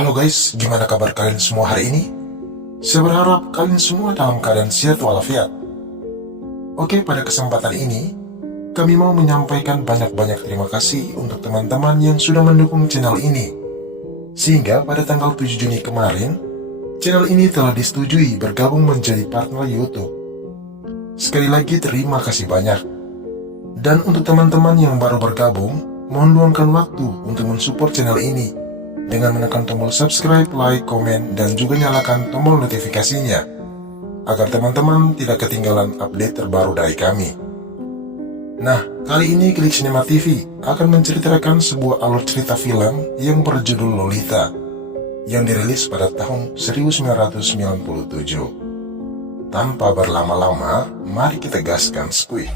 Halo guys, gimana kabar kalian semua hari ini? Saya berharap kalian semua dalam keadaan sehat walafiat. Oke, pada kesempatan ini, kami mau menyampaikan banyak-banyak terima kasih untuk teman-teman yang sudah mendukung channel ini. Sehingga pada tanggal 7 Juni kemarin, channel ini telah disetujui bergabung menjadi partner YouTube. Sekali lagi terima kasih banyak. Dan untuk teman-teman yang baru bergabung, mohon luangkan waktu untuk mensupport channel ini dengan menekan tombol subscribe, like, komen, dan juga nyalakan tombol notifikasinya agar teman-teman tidak ketinggalan update terbaru dari kami. Nah, kali ini Klik Cinema TV akan menceritakan sebuah alur cerita film yang berjudul Lolita yang dirilis pada tahun 1997. Tanpa berlama-lama, mari kita gaskan Squid.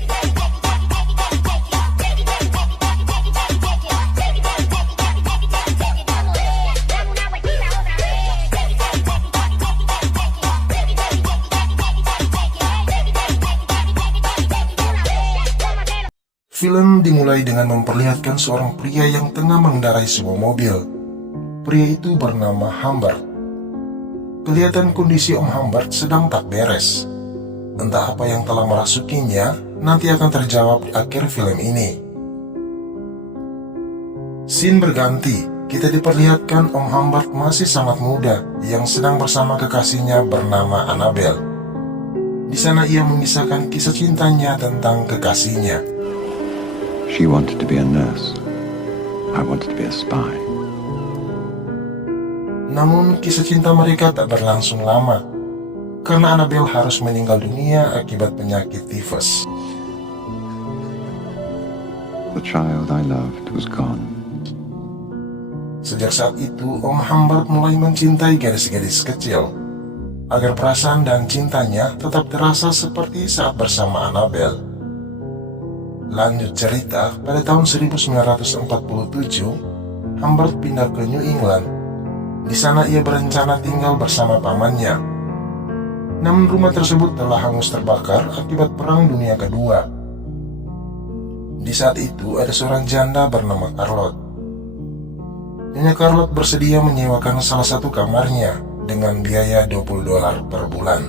Film dimulai dengan memperlihatkan seorang pria yang tengah mengendarai sebuah mobil. Pria itu bernama Humbert. Kelihatan kondisi Om Humbert sedang tak beres. Entah apa yang telah merasukinya, nanti akan terjawab di akhir film ini. Scene berganti, kita diperlihatkan Om Humbert masih sangat muda yang sedang bersama kekasihnya bernama Annabelle. Di sana ia mengisahkan kisah cintanya tentang kekasihnya. She wanted to be a nurse. I wanted to be a spy. Namun kisah cinta mereka tak berlangsung lama, karena Annabelle harus meninggal dunia akibat penyakit tifus. The child I loved was gone. Sejak saat itu, Om Humbert mulai mencintai gadis-gadis kecil, agar perasaan dan cintanya tetap terasa seperti saat bersama Annabelle. Lanjut cerita, pada tahun 1947, Humbert pindah ke New England. Di sana ia berencana tinggal bersama pamannya. Namun rumah tersebut telah hangus terbakar akibat Perang Dunia Kedua. Di saat itu ada seorang janda bernama Charlotte. Nyonya Charlotte bersedia menyewakan salah satu kamarnya dengan biaya $20 per bulan.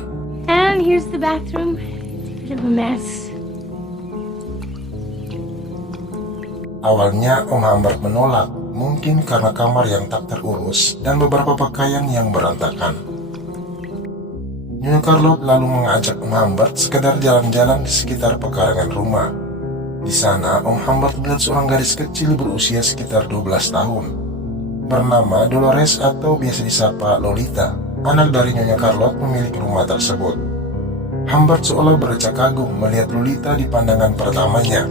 And here's the bathroom. It's a bit of a mess. Awalnya Om Humbert menolak, mungkin karena kamar yang tak terurus dan beberapa pakaian yang berantakan. Nyonya Charlotte lalu mengajak Om Humbert sekedar jalan-jalan di sekitar pekarangan rumah. Di sana Om Humbert melihat seorang gadis kecil berusia sekitar 12 tahun, bernama Dolores atau biasa disapa Lolita, anak dari Nyonya Charlotte pemilik rumah tersebut. Humbert seolah berdecak kagum melihat Lolita di pandangan pertamanya.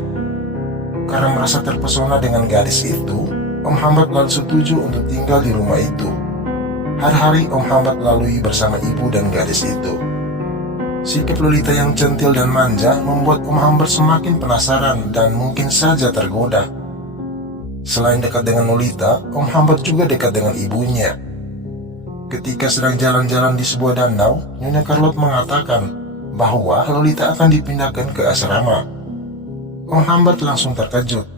Karena merasa terpesona dengan gadis itu, Om Humbert lalu setuju untuk tinggal di rumah itu. Hari-hari Om Humbert lalui bersama ibu dan gadis itu. Sikap Lolita yang centil dan manja membuat Om Humbert semakin penasaran dan mungkin saja tergoda. Selain dekat dengan Lolita, Om Humbert juga dekat dengan ibunya. Ketika sedang jalan-jalan di sebuah danau, Nyonya Charlotte mengatakan bahwa Lolita akan dipindahkan ke asrama. Om Humbert langsung terkejut,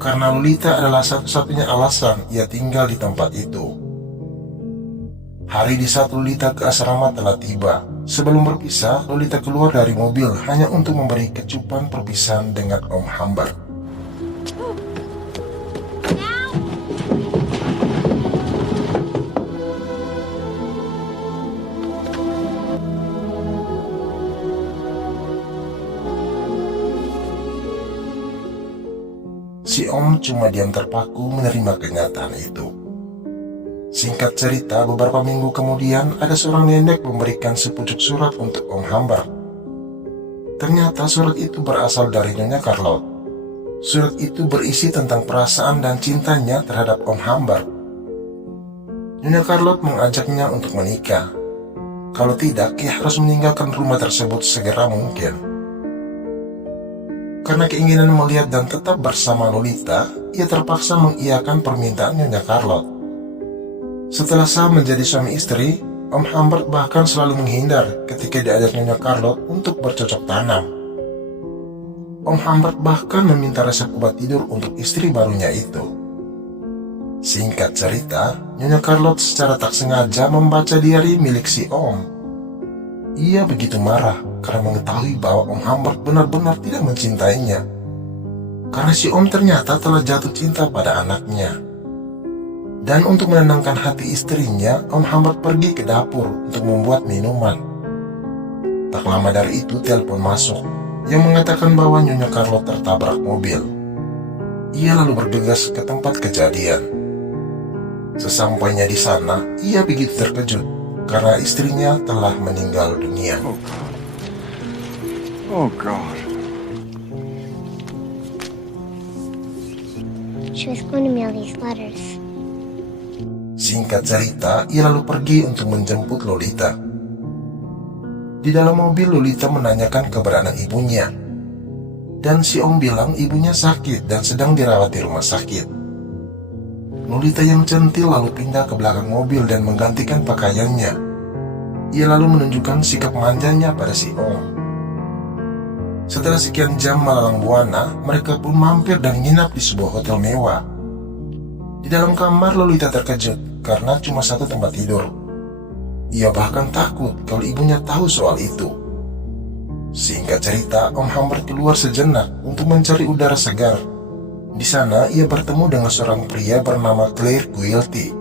karena Lolita adalah satu-satunya alasan ia tinggal di tempat itu. Hari di saat Lolita ke asrama telah tiba. Sebelum berpisah, Lolita keluar dari mobil hanya untuk memberi kecupan perpisahan dengan Om Humbert. Si Om cuma diam terpaku menerima kenyataan itu. Singkat cerita, beberapa minggu kemudian ada seorang nenek memberikan sepucuk surat untuk Om Humbert. Ternyata surat itu berasal dari Nyonya Charlotte. Surat itu berisi tentang perasaan dan cintanya terhadap Om Humbert. Nyonya Charlotte mengajaknya untuk menikah. Kalau tidak, ia harus meninggalkan rumah tersebut segera mungkin. Karena keinginan melihat dan tetap bersama Lolita, ia terpaksa mengiyakan permintaan Nyonya Charlotte. Setelah sah menjadi suami istri, Om Humbert bahkan selalu menghindar ketika diajak Nyonya Charlotte untuk bercocok tanam. Om Humbert bahkan meminta resep obat tidur untuk istri barunya itu. Singkat cerita, Nyonya Charlotte secara tak sengaja membaca diari milik si Om. Ia begitu marah karena mengetahui bahwa Om Humbert benar-benar tidak mencintainya. Karena si Om ternyata telah jatuh cinta pada anaknya. Dan untuk menenangkan hati istrinya, Om Humbert pergi ke dapur untuk membuat minuman. Tak lama dari itu telepon masuk yang mengatakan bahwa Nyonya Charlotte tertabrak mobil. Ia lalu bergegas ke tempat kejadian. Sesampainya di sana, ia begitu terkejut karena istrinya telah meninggal dunia. Oh, God. She was going to mail these letters. Singkat cerita, ia lalu pergi untuk menjemput Lolita. Di dalam mobil, Lolita menanyakan keberadaan ibunya. Dan si Om bilang ibunya sakit dan sedang dirawat di rumah sakit. Lolita yang centil lalu pindah ke belakang mobil dan menggantikan pakaiannya. Ia lalu menunjukkan sikap manjanya pada si Om. Setelah sekian jam melalang buana, mereka pun mampir dan nginap di sebuah hotel mewah. Di dalam kamar, Lolita terkejut karena cuma satu tempat tidur. Ia bahkan takut kalau ibunya tahu soal itu. Singkat cerita, Om Humbert keluar sejenak untuk mencari udara segar. Di sana, ia bertemu dengan seorang pria bernama Claire Quilty.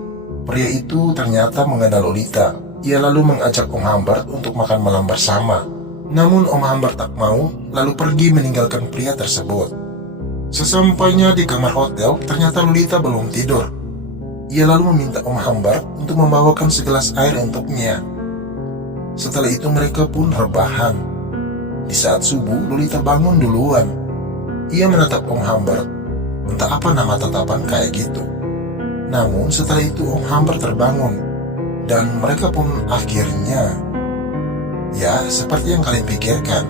Pria itu ternyata mengenal Lolita. Ia lalu mengajak Om Humbert untuk makan malam bersama. Namun Om Humbert tak mau, lalu pergi meninggalkan pria tersebut. Sesampainya di kamar hotel, ternyata Lolita belum tidur. Ia lalu meminta Om Humbert untuk membawakan segelas air untuknya. Setelah itu mereka pun rebahan. Di saat subuh, Lolita bangun duluan. Ia menatap Om Humbert. Entah apa nama tatapan kayak gitu. Namun setelah itu Om Humbert terbangun. Dan mereka pun akhirnya, ya seperti yang kalian pikirkan.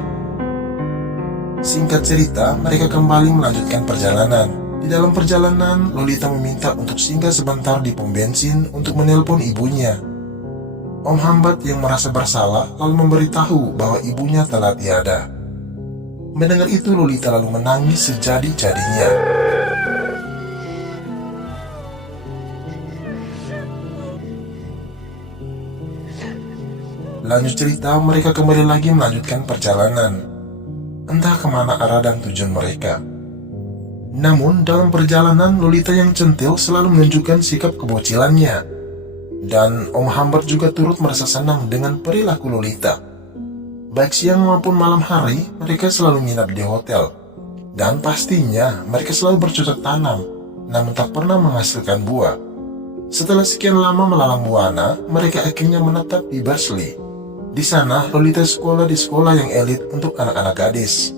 Singkat cerita, mereka kembali melanjutkan perjalanan. Di dalam perjalanan, Lolita meminta untuk singgah sebentar di pom bensin untuk menelpon ibunya. Om Humbert yang merasa bersalah lalu memberitahu bahwa ibunya telah tiada. Mendengar itu, Lolita lalu menangis sejadi-jadinya. Lanjut cerita, mereka kembali lagi melanjutkan perjalanan. Entah kemana arah dan tujuan mereka. Namun dalam perjalanan, Lolita yang centil selalu menunjukkan sikap kebocilannya. Dan Om Humbert juga turut merasa senang dengan perilaku Lolita. Baik siang maupun malam hari, mereka selalu nginap di hotel. Dan pastinya mereka selalu bercocok tanam, namun tak pernah menghasilkan buah. Setelah sekian lama melalang buana, mereka akhirnya menetap di Bursley. Di sana, Lolita sekolah di sekolah yang elit untuk anak-anak gadis.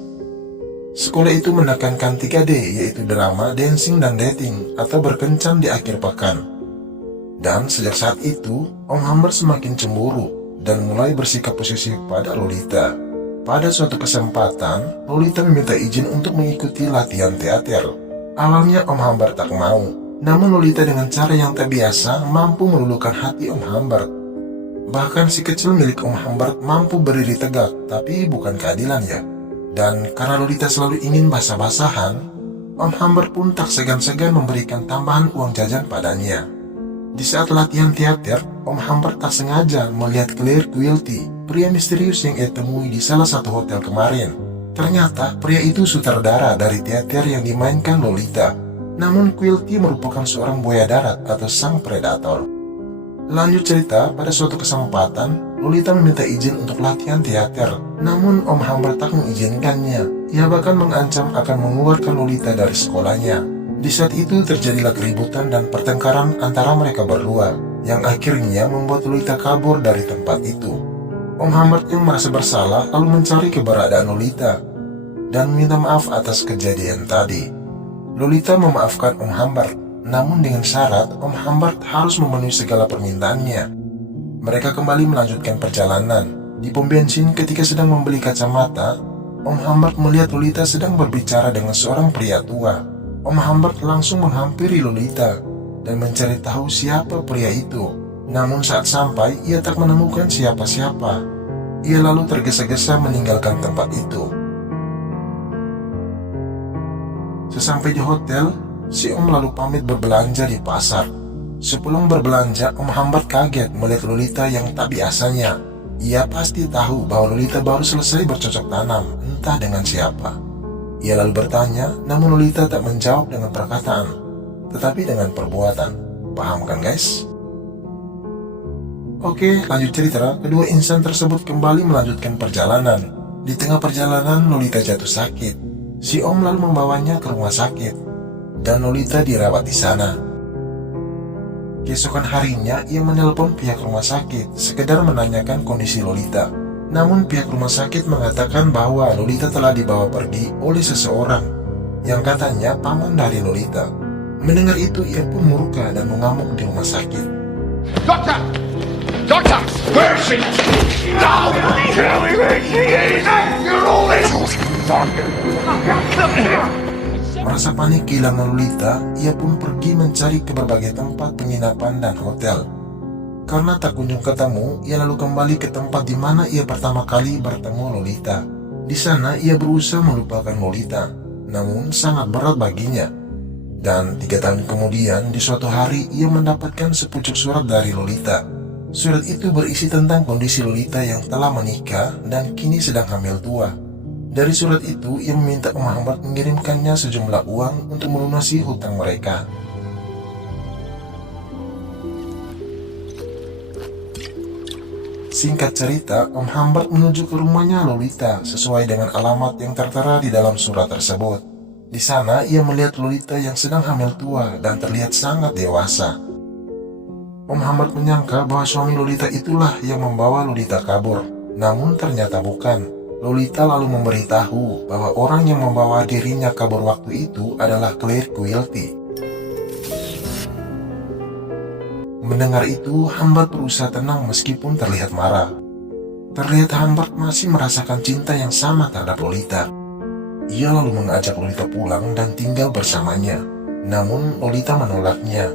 Sekolah itu menekankan 3D, yaitu drama, dancing, dan dating, atau berkencan di akhir pekan. Dan sejak saat itu, Om Humbert semakin cemburu dan mulai bersikap posesif pada Lolita. Pada suatu kesempatan, Lolita meminta izin untuk mengikuti latihan teater. Awalnya Om Humbert tak mau, namun Lolita dengan cara yang tak biasa mampu meluluhkan hati Om Humbert. Bahkan si kecil milik Om Humbert mampu berdiri tegak, tapi bukan keadilan ya. Dan karena Lolita selalu ingin basah-basahan, Om Humbert pun tak segan-segan memberikan tambahan uang jajan padanya. Di saat latihan teater, Om Humbert tak sengaja melihat Claire Quilty, pria misterius yang ia temui di salah satu hotel kemarin. Ternyata pria itu sutradara dari teater yang dimainkan Lolita. Namun Quilty merupakan seorang buaya darat atau sang predator. Lanjut cerita, pada suatu kesempatan, Lolita meminta izin untuk latihan teater. Namun Om Humbert tak mengizinkannya. Ia bahkan mengancam akan mengeluarkan Lolita dari sekolahnya. Di saat itu terjadilah keributan dan pertengkaran antara mereka berdua, yang akhirnya membuat Lolita kabur dari tempat itu. Om Humbert yang merasa bersalah lalu mencari keberadaan Lolita dan minta maaf atas kejadian tadi. Lolita memaafkan Om Humbert. Namun dengan syarat Om Humbert harus memenuhi segala permintaannya. Mereka kembali melanjutkan perjalanan. Di pom bensin ketika sedang membeli kacamata, Om Humbert melihat Lolita sedang berbicara dengan seorang pria tua. Om Humbert langsung menghampiri Lolita dan mencari tahu siapa pria itu. Namun saat sampai, ia tak menemukan siapa-siapa. Ia lalu tergesa-gesa meninggalkan tempat itu. Sesampai di hotel, Si Om lalu pamit berbelanja di pasar. Sebelum berbelanja, Om Hambat kaget melihat Lolita yang tak biasanya. Ia pasti tahu bahwa Lolita baru selesai bercocok tanam, entah dengan siapa. Ia lalu bertanya, namun Lolita tak menjawab dengan perkataan, tetapi dengan perbuatan. Paham kan guys? Oke, lanjut cerita. Kedua insan tersebut kembali melanjutkan perjalanan. Di tengah perjalanan, Lolita jatuh sakit. Si Om lalu membawanya ke rumah sakit, dan Lolita dirawat di sana. Keesokan harinya, ia menelpon pihak rumah sakit, sekedar menanyakan kondisi Lolita. Namun pihak rumah sakit mengatakan bahwa Lolita telah dibawa pergi oleh seseorang, yang katanya paman dari Lolita. Mendengar itu, ia pun murka dan mengamuk di rumah sakit. Doctor! Doctor! Where is she? No! Tell me where she is! You're all in! Come here! Merasa panik kehilangan Lolita, ia pun pergi mencari ke berbagai tempat penginapan dan hotel. Karena tak kunjung ketemu, ia lalu kembali ke tempat di mana ia pertama kali bertemu Lolita. Di sana ia berusaha melupakan Lolita, namun sangat berat baginya. Dan 3 tahun kemudian, di suatu hari ia mendapatkan sepucuk surat dari Lolita. Surat itu berisi tentang kondisi Lolita yang telah menikah dan kini sedang hamil tua. Dari surat itu, ia meminta Om Hambat mengirimkannya sejumlah uang untuk melunasi hutang mereka. Singkat cerita, Om Hambat menuju ke rumahnya Lolita sesuai dengan alamat yang tertera di dalam surat tersebut. Di sana, ia melihat Lolita yang sedang hamil tua dan terlihat sangat dewasa. Om Hambat menyangka bahwa suami Lolita itulah yang membawa Lolita kabur, namun ternyata bukan. Lolita lalu memberitahu bahwa orang yang membawa dirinya kabur waktu itu adalah Claire Quilty. Mendengar itu, Hambat berusaha tenang meskipun terlihat marah. Terlihat Hambat masih merasakan cinta yang sama terhadap Lolita. Ia lalu mengajak Lolita pulang dan tinggal bersamanya. Namun Lolita menolaknya.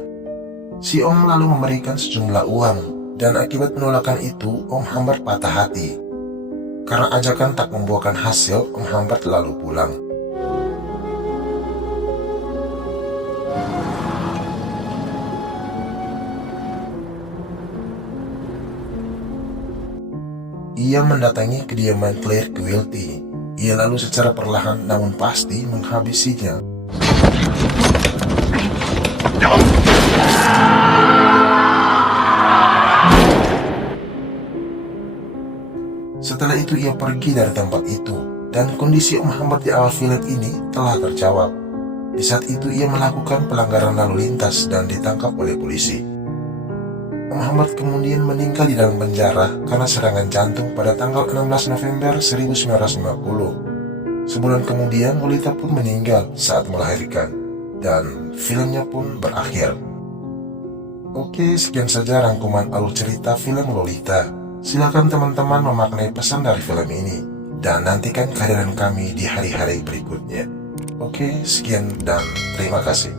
Si Om lalu memberikan sejumlah uang, dan akibat penolakan itu, Om Hambat patah hati. Karena ajakan tak membuahkan hasil, Om Hambat lalu pulang. Ia mendatangi kediaman Claire Quilty. Ia lalu secara perlahan namun pasti menghabisinya. Setelah itu ia pergi dari tempat itu, dan kondisi Om Hambat di awal film ini telah terjawab. Di saat itu ia melakukan pelanggaran lalu lintas dan ditangkap oleh polisi. Om Hambat kemudian meninggal di dalam penjara karena serangan jantung pada tanggal 16 November 1950. Sebulan kemudian Lolita pun meninggal saat melahirkan, dan filmnya pun berakhir. Oke, sekian saja rangkuman alur cerita film Lolita. Silakan teman-teman memaknai pesan dari film ini, dan nantikan kehadiran kami di hari-hari berikutnya. Oke, sekian dan terima kasih.